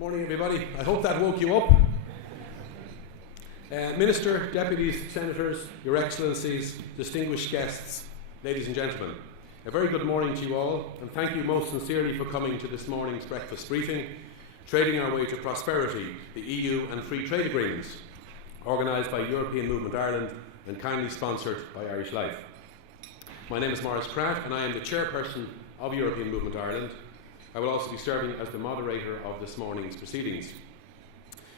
Morning, everybody. I hope that woke you up. Minister, Deputies, Senators, Your Excellencies, distinguished guests, ladies and gentlemen, a very good morning to you all, and thank you most sincerely for coming to this morning's breakfast briefing, Trading Our Way to Prosperity, the EU and Free Trade Agreements, organised by European Movement Ireland and kindly sponsored by Irish Life. My name is Maurice Pratt, and I am the Chairperson of European Movement Ireland. I will also be serving as the moderator of this morning's proceedings.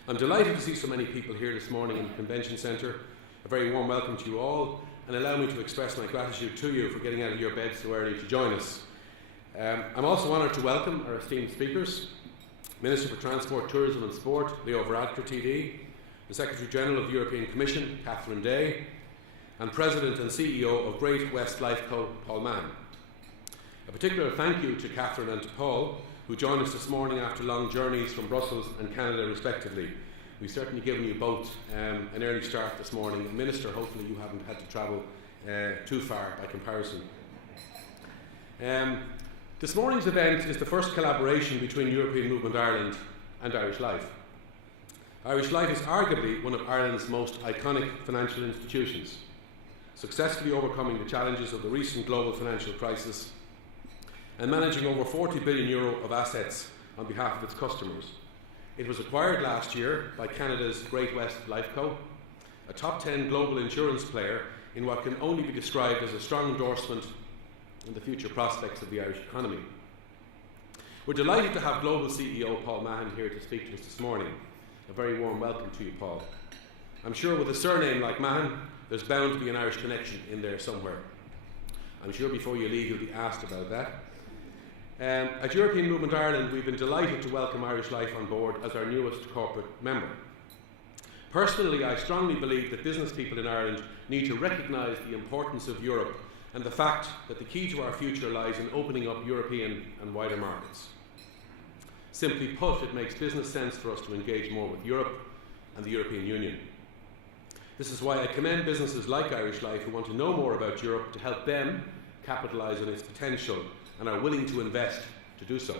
I'm delighted to see so many people here this morning in the Convention Centre. A very warm welcome to you all, and allow me to express my gratitude to you for getting out of your beds so early to join us. I'm also honoured to welcome our esteemed speakers, Minister for Transport, Tourism and Sport, Leo Varadkar TD, the Secretary-General of the European Commission, Catherine Day, and President and CEO of Great West Lifeco, Paul Mahon. A particular thank you to Catherine and to Paul, who joined us this morning after long journeys from Brussels and Canada respectively. We've certainly given you both an early start this morning. And Minister, hopefully you haven't had to travel too far by comparison. This morning's event is the first collaboration between European Movement Ireland and Irish Life. Irish Life is arguably one of Ireland's most iconic financial institutions, successfully overcoming the challenges of the recent global financial crisis and managing over €40 billion of assets on behalf of its customers. It was acquired last year by Canada's Great West Lifeco, a top 10 global insurance player in what can only be described as a strong endorsement in the future prospects of the Irish economy. We're delighted to have Global CEO Paul Mahon here to speak to us this morning. A very warm welcome to you, Paul. I'm sure with a surname like Mahon, there's bound to be an Irish connection in there somewhere. I'm sure before you leave you'll be asked about that. At European Movement Ireland, we've been delighted to welcome Irish Life on board as our newest corporate member. Personally, I strongly believe that business people in Ireland need to recognise the importance of Europe and the fact that the key to our future lies in opening up European and wider markets. Simply put, it makes business sense for us to engage more with Europe and the European Union. This is why I commend businesses like Irish Life who want to know more about Europe to help them capitalise on its potential and are willing to invest to do so.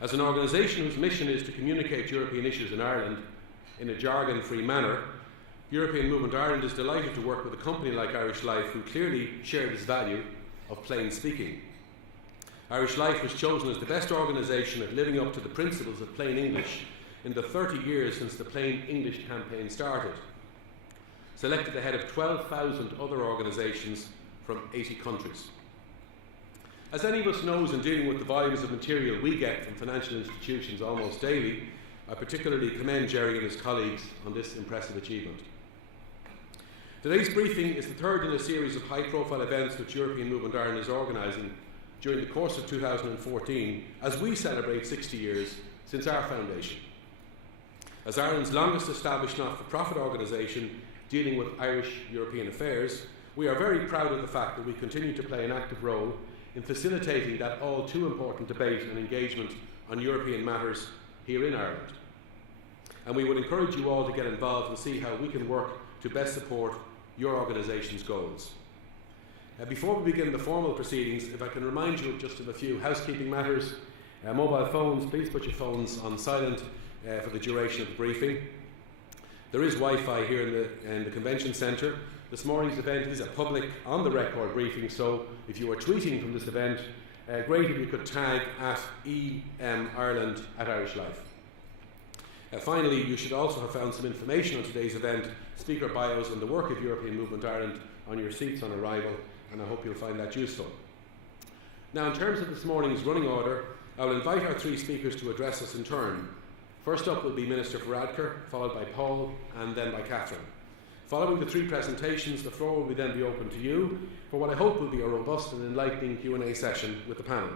As an organisation whose mission is to communicate European issues in Ireland in a jargon-free manner, European Movement Ireland is delighted to work with a company like Irish Life who clearly share this value of plain speaking. Irish Life was chosen as the best organisation at living up to the principles of plain English in the 30 years since the Plain English campaign started, selected ahead of 12,000 other organisations from 80 countries. As any of us knows in dealing with the volumes of material we get from financial institutions almost daily, I particularly commend Jerry and his colleagues on this impressive achievement. Today's briefing is the third in a series of high-profile events which European Movement Ireland is organising during the course of 2014 as we celebrate 60 years since our foundation. As Ireland's longest established not-for-profit organisation dealing with Irish European affairs, we are very proud of the fact that we continue to play an active role in facilitating that all too important debate and engagement on European matters here in Ireland. And we would encourage you all to get involved and see how we can work to best support your organisation's goals. Before we begin the formal proceedings, if I can remind you just of a few housekeeping matters. Mobile phones, please put your phones on silent for the duration of the briefing. There is Wi-Fi here in the Convention Centre. This morning's event is a public, on-the-record briefing, so if you are tweeting from this event, great if you could tag at Ireland at Irish Life. Finally, you should also have found some information on today's event, speaker bios and the work of European Movement Ireland on your seats on arrival, and I hope you'll find that useful. Now, in terms of this morning's running order, I will invite our three speakers to address us in turn. First up will be Minister Varadkar, followed by Paul, and then by Catherine. Following the three presentations, the floor will then be open to you for what I hope will be a robust and enlightening Q&A session with the panel.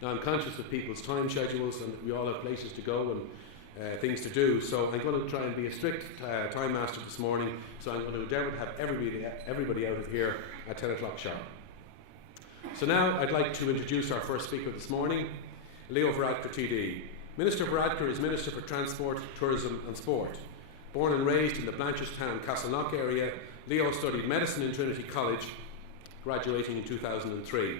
Now, I'm conscious of people's time schedules and we all have places to go and things to do, so I'm going to try and be a strict time master this morning, so I'm going to endeavour to have everybody out of here at 10 o'clock sharp. So now I'd like to introduce our first speaker this morning, Leo Varadkar TD. Minister Varadkar is Minister for Transport, Tourism and Sport. Born and raised in the Blanchardstown, Castleknock area, Leo studied medicine in Trinity College, graduating in 2003.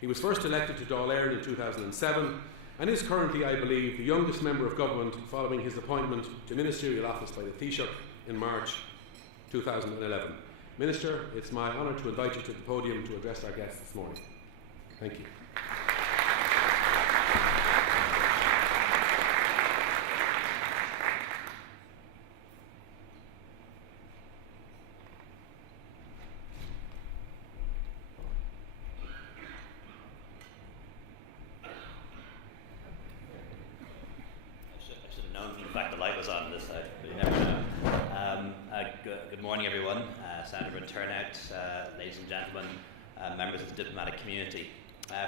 He was first elected to Dáil Éireann in 2007 and is currently, I believe, the youngest member of government following his appointment to ministerial office by the Taoiseach in March 2011. Minister, it's my honour to invite you to the podium to address our guests this morning. Thank you. Good morning, everyone. Senator in turnout, ladies and gentlemen, members of the diplomatic community.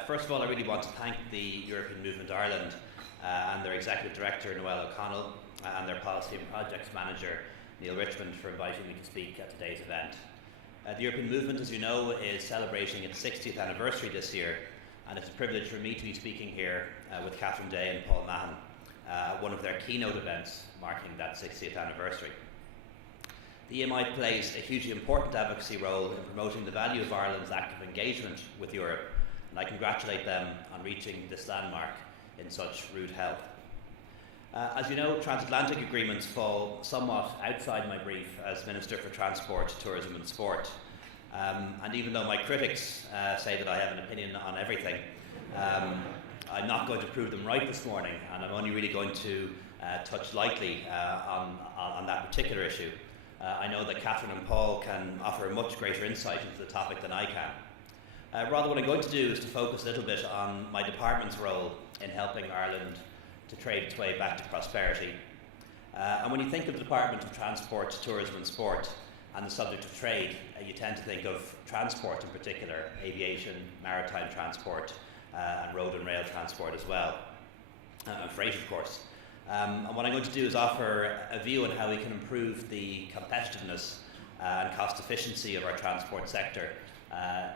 First of all, I really want to thank the European Movement Ireland and their Executive Director, Noel O'Connell, and their Policy and Projects Manager, Neil Richmond, for inviting me to speak at today's event. The European Movement, as you know, is celebrating its 60th anniversary this year, and it's a privilege for me to be speaking here with Catherine Day and Paul Mahon at one of their keynote events marking that 60th anniversary. The EMI plays a hugely important advocacy role in promoting the value of Ireland's active engagement with Europe, and I congratulate them on reaching this landmark in such rude health. As you know, transatlantic agreements fall somewhat outside my brief as Minister for Transport, Tourism and Sport. And even though my critics say that I have an opinion on everything, I'm not going to prove them right this morning, and I'm only really going to touch lightly on that particular issue. I know that Catherine and Paul can offer a much greater insight into the topic than I can. Rather, what I'm going to do is to focus a little bit on my department's role in helping Ireland to trade its way back to prosperity. And when you think of the Department of Transport, Tourism and Sport and the subject of trade, you tend to think of transport in particular, aviation, maritime transport, and road and rail transport as well, and freight of course. And what I'm going to do is offer a view on how we can improve the competitiveness and cost efficiency of our transport sector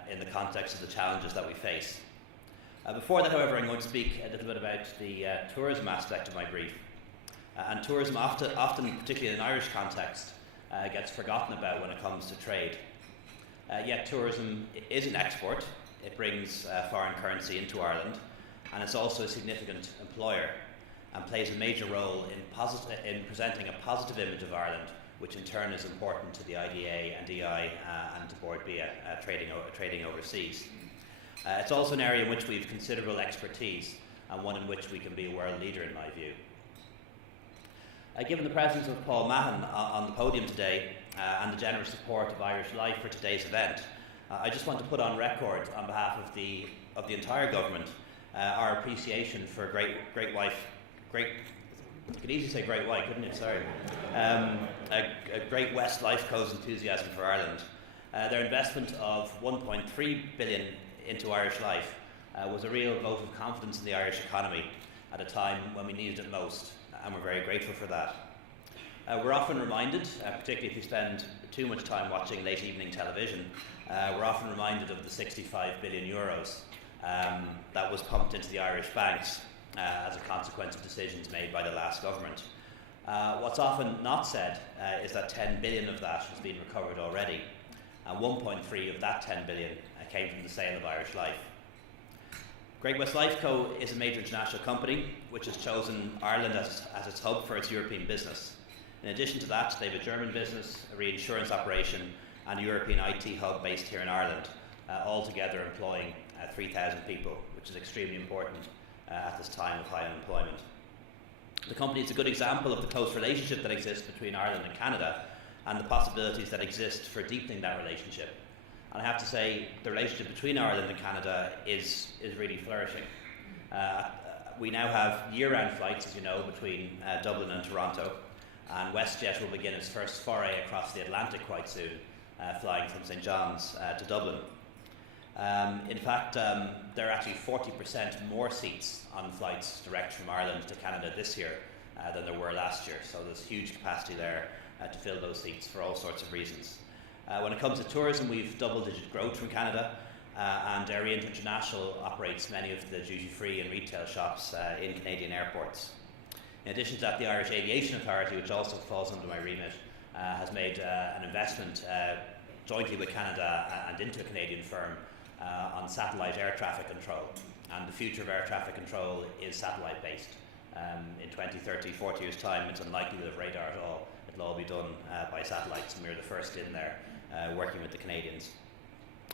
in the context of the challenges that we face. Before that, however, I'm going to speak a little bit about the tourism aspect of my brief. And tourism often, particularly in an Irish context, gets forgotten about when it comes to trade. Yet tourism is an export. It brings foreign currency into Ireland, and it's also a significant employer, and plays a major role in presenting a positive image of Ireland, which in turn is important to the IDA and DI and to Board BIA trading overseas. It's also an area in which we have considerable expertise, and one in which we can be a world leader in my view. Given the presence of Paul Mahon on the podium today and the generous support of Irish Life for today's event, I just want to put on record on behalf of the entire government our appreciation for Great you could easily say Great White, couldn't you? Sorry. A Great West Lifeco's enthusiasm for Ireland. Their investment of 1.3 billion into Irish Life was a real vote of confidence in the Irish economy at a time when we needed it most, and we're very grateful for that. We're often reminded, particularly if you spend too much time watching late evening television, we're often reminded of the 65 billion euros that was pumped into the Irish banks as a consequence of decisions made by the last government. What's often not said is that 10 billion of that has been recovered already, and 1.3 of that 10 billion came from the sale of Irish Life. Great West Lifeco is a major international company which has chosen Ireland as its hub for its European business. In addition to that, they have a German business, a reinsurance operation, and a European IT hub based here in Ireland, all together employing 3,000 people, which is extremely important at this time of high unemployment. The company is a good example of the close relationship that exists between Ireland and Canada, and the possibilities that exist for deepening that relationship. And I have to say, the relationship between Ireland and Canada is really flourishing. We now have year-round flights, as you know, between Dublin and Toronto, and WestJet will begin its first foray across the Atlantic quite soon, flying from St John's to Dublin. In fact, there are actually 40% more seats on flights direct from Ireland to Canada this year than there were last year, so there's huge capacity there to fill those seats for all sorts of reasons. When it comes to tourism, we've double-digit growth from Canada, and Orient International operates many of the duty-free and retail shops in Canadian airports. In addition to that, the Irish Aviation Authority, which also falls under my remit, has made an investment jointly with Canada and into a Canadian firm on satellite air traffic control. and the future of air traffic control is satellite based. In 20, 30, 40 years' time, it's unlikely to have radar at all. It'll all be done by satellites, and we're the first in there working with the Canadians.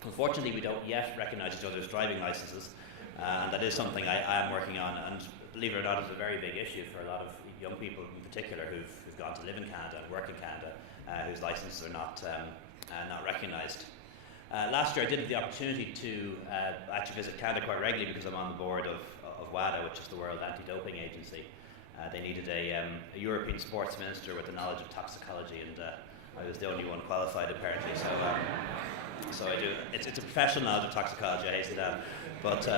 Unfortunately, we don't yet recognise each other's driving licences, and that is something I am working on, and believe it or not, it's a very big issue for a lot of young people in particular who've gone to live in Canada and work in Canada, whose licences are not recognised. Last year I did have the opportunity to actually visit Canada quite regularly because I'm on the board of WADA, which is the World Anti-Doping Agency. They needed a European sports minister with the knowledge of toxicology, and I was the only one qualified apparently. So I do. It's a professional knowledge of toxicology, I hasten to add. But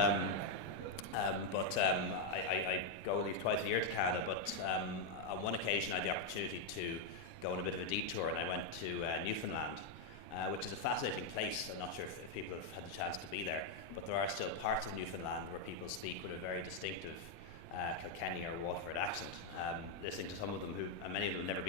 I go at least twice a year to Canada. But on one occasion, I had the opportunity to go on a bit of a detour, and I went to Newfoundland, which is a fascinating place. I'm not sure if people have had the chance to be there, but there are still parts of Newfoundland where people speak with a very distinctive Kilkenny or Waterford accent. Listening to some of them, and many of them have never been